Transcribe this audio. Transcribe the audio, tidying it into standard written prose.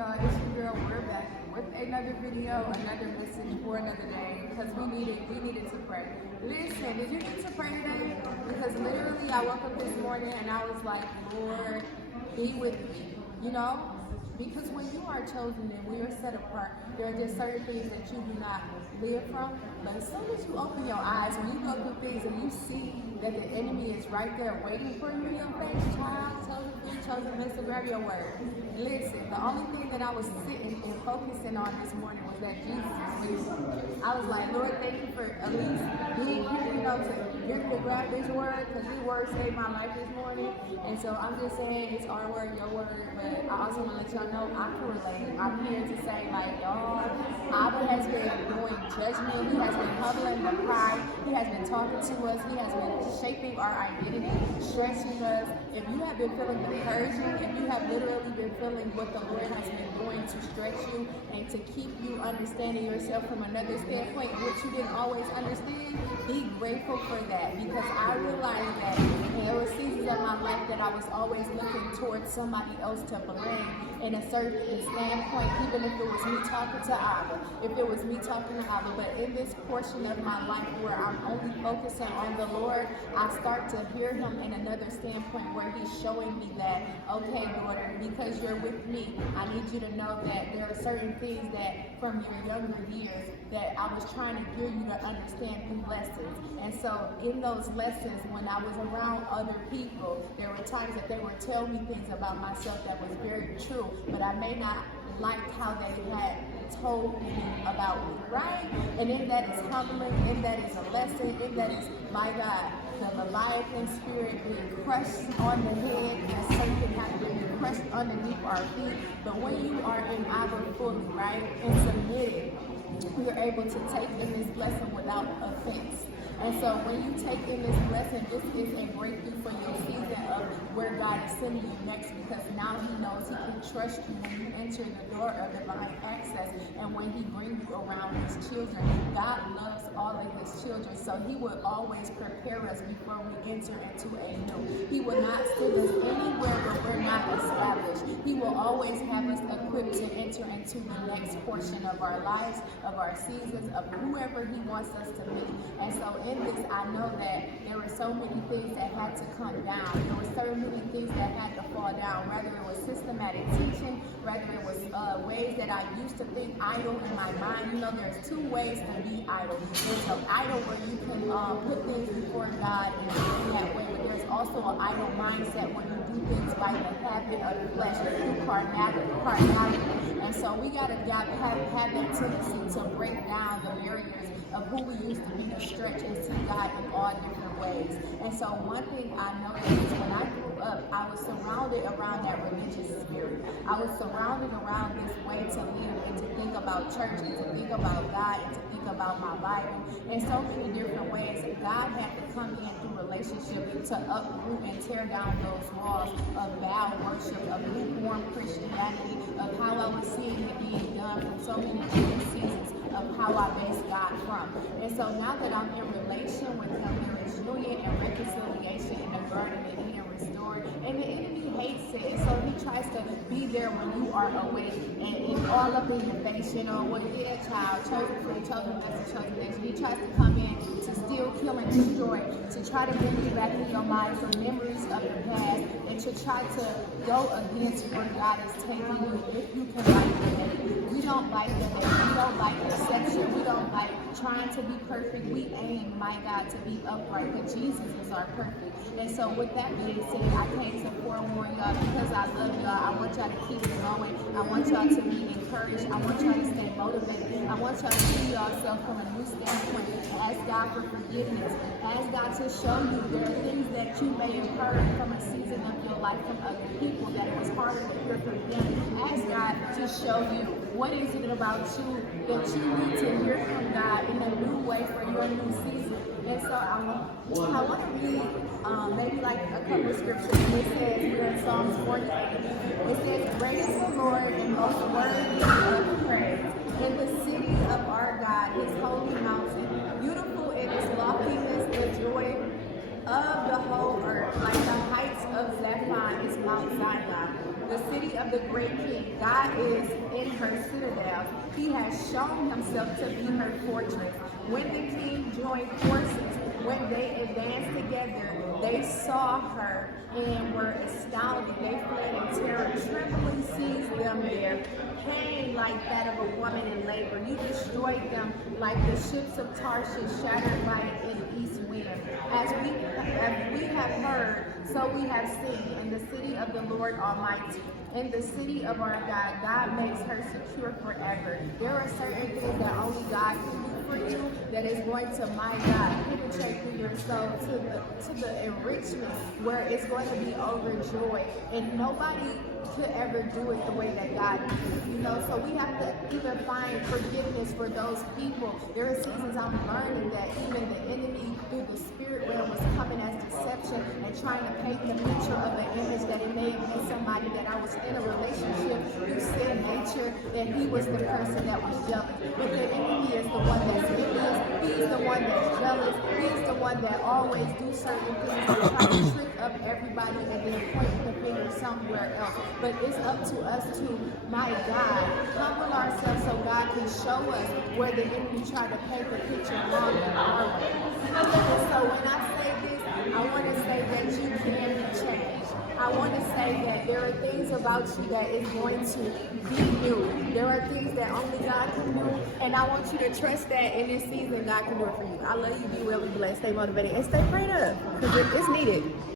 y'all? It's your girl. We're back with another video, another message for another day because we needed to pray. Listen, did you need to pray today? Because literally I woke up this morning and I was like, Lord, be with me. You know? Because when you are chosen and we are set apart, there are just certain things that you do not live from. But as soon as you open your eyes, when you go through things and you see that the enemy is right there waiting for you in your face, child, chosen vessel, grab your word. Listen, the only thing that I was sitting and focusing on this morning was that Jesus is with me. I was like, Lord, thank you for at least being here, to get me to grab this word, because this word saved my life this morning. And so I'm just saying, it's our word, your word, but I also want to let y'all know I can relate. I'm here to say, like, y'all, Abba has been doing judgment. He has been humbling the pride. He has been talking to us. He has been shaping our identity, stretching us. If you have been feeling encouraging, if you have literally been feeling what the Lord has been doing to stretch you and to keep you understanding yourself from another standpoint, which you didn't always understand, be grateful for that, because I realized that there were seasons of my life that I was always looking towards somebody else to blame in a certain standpoint, even if it was me talking to Abba, but in this portion of my life where I'm only focusing on the Lord, I start to hear him in another standpoint where he's showing me that, okay, daughter, because you're with me, I need you to know that there are certain things that from your younger years that I was trying to gear you to understand through lessons. And so in those lessons, when I was around other people, there were times that they would tell me things about myself that was very true, but I may not like how they had told me about me, right? And in that is humbling, in that is a lesson, in that is, my God, the Leviathan spirit being crushed on the head, and Satan has been crushed underneath our feet. But when you are in Abba fully, right, and submitted, you're able to take in this lesson without offense. And so when you take in this lesson, this is a breakthrough for your season of where God is sending you next, because now he knows he can trust you when you enter the door of divine access, and when he brings you around his children. God loves all of his children, so he will always prepare us before we enter into a new. He will not send us anywhere where we're not established. He will always have us equipped to enter into the next portion of our lives, of our seasons, of whoever he wants us to be. And so in this, I know that there were so many things that had to come down. There were so many things that had to fall down, whether it was systematic teaching, whether it was ways that I used to think idle in my mind. There's two ways to be idle. There's an idle where you can put things before God and in that way, but there's also an idle mindset where you do things by the habit of the flesh, through carnality. And so we got to have that tendency to break down the barriers of who we used to be, to stretch and see God in all different ways. And so one thing I noticed is when I grew up, I was surrounded around that religious spirit. I was surrounded around this way to live and to think about church and to think about God and to think about my Bible in so many different ways. God had to come in through relationship to uproot and tear down those walls of Baal worship, of lukewarm Christianity, of how I was seeing it being done from so many different seasons of how I based God from. And so now that I'm in relation with him, there is union and reconciliation in the Garden of Eden restored. And the enemy hates it. And so he tries to be there when you are away and all up in your face, what is that child, chosen for the chosen nation. He tries to come in to steal, kill, and destroy, to try to bring you back in your mind some memories of the past, and to try to go against where God is taking you, if you can like it. We don't like that. We don't like deception. We don't like trying to be perfect. We aim, my God, to be upright, but Jesus is our perfect. And so with that being said, I came to forewarn y'all because I love y'all. I want y'all to keep it going. I want y'all to be encouraged. I want y'all to stay motivated. I want y'all to see yourself from a new standpoint. Ask God for forgiveness. Ask God to show you there are things that you may have heard from a season of your life from other people that it was harder to hear from them. Ask God to show you what is it about you that you need to hear from God in a new way for your new season. And so I want to read maybe like a couple of scriptures. It says here in Psalms 48, it says, "Great is the Lord and most worthy of praise in the city of our God, his holy mountain. Beautiful in its loftiness, the joy of the whole earth, like the heights of Zaphon is Mount Zion. the city of the great king. God is in her citadel. He has shown himself to be her fortress. When the king joined forces, when they advanced together, they saw her and were astounded. They fled in terror. Trembling seized them there. Pain like that of a woman in labor. You destroyed them like the ships of Tarshish shattered by an east wind. As we have heard, so we have seen in the city of the Lord Almighty. In the city of our God, God makes her secure forever. There are certain things that only God can do for you that is going to, my God, penetrate through your soul to the enrichment where it's going to be overjoyed. And nobody could ever do it the way that God did. So we have to even find forgiveness for those people. There are seasons I'm learning that even the enemy through the spirit realm was coming as deception and trying to paint the picture of an image that it may be somebody that I was in a relationship who said nature, that he was the person that was jealous. But the enemy is the one that's envious. He's the one that's jealous. He's the one that always do certain things to try to trick up everybody and then point the finger somewhere else. But it's up to us to, my God, humble ourselves so God can show us where the enemy tried to paint the picture wrong in our way. And so when I say this, I want to say that you can be changed. I want to say that there are things about you that is going to be new. There are things that only God can do, and I want you to trust that in this season God can do it for you. I love you. Be really blessed. Stay motivated and stay prayed up because it's needed.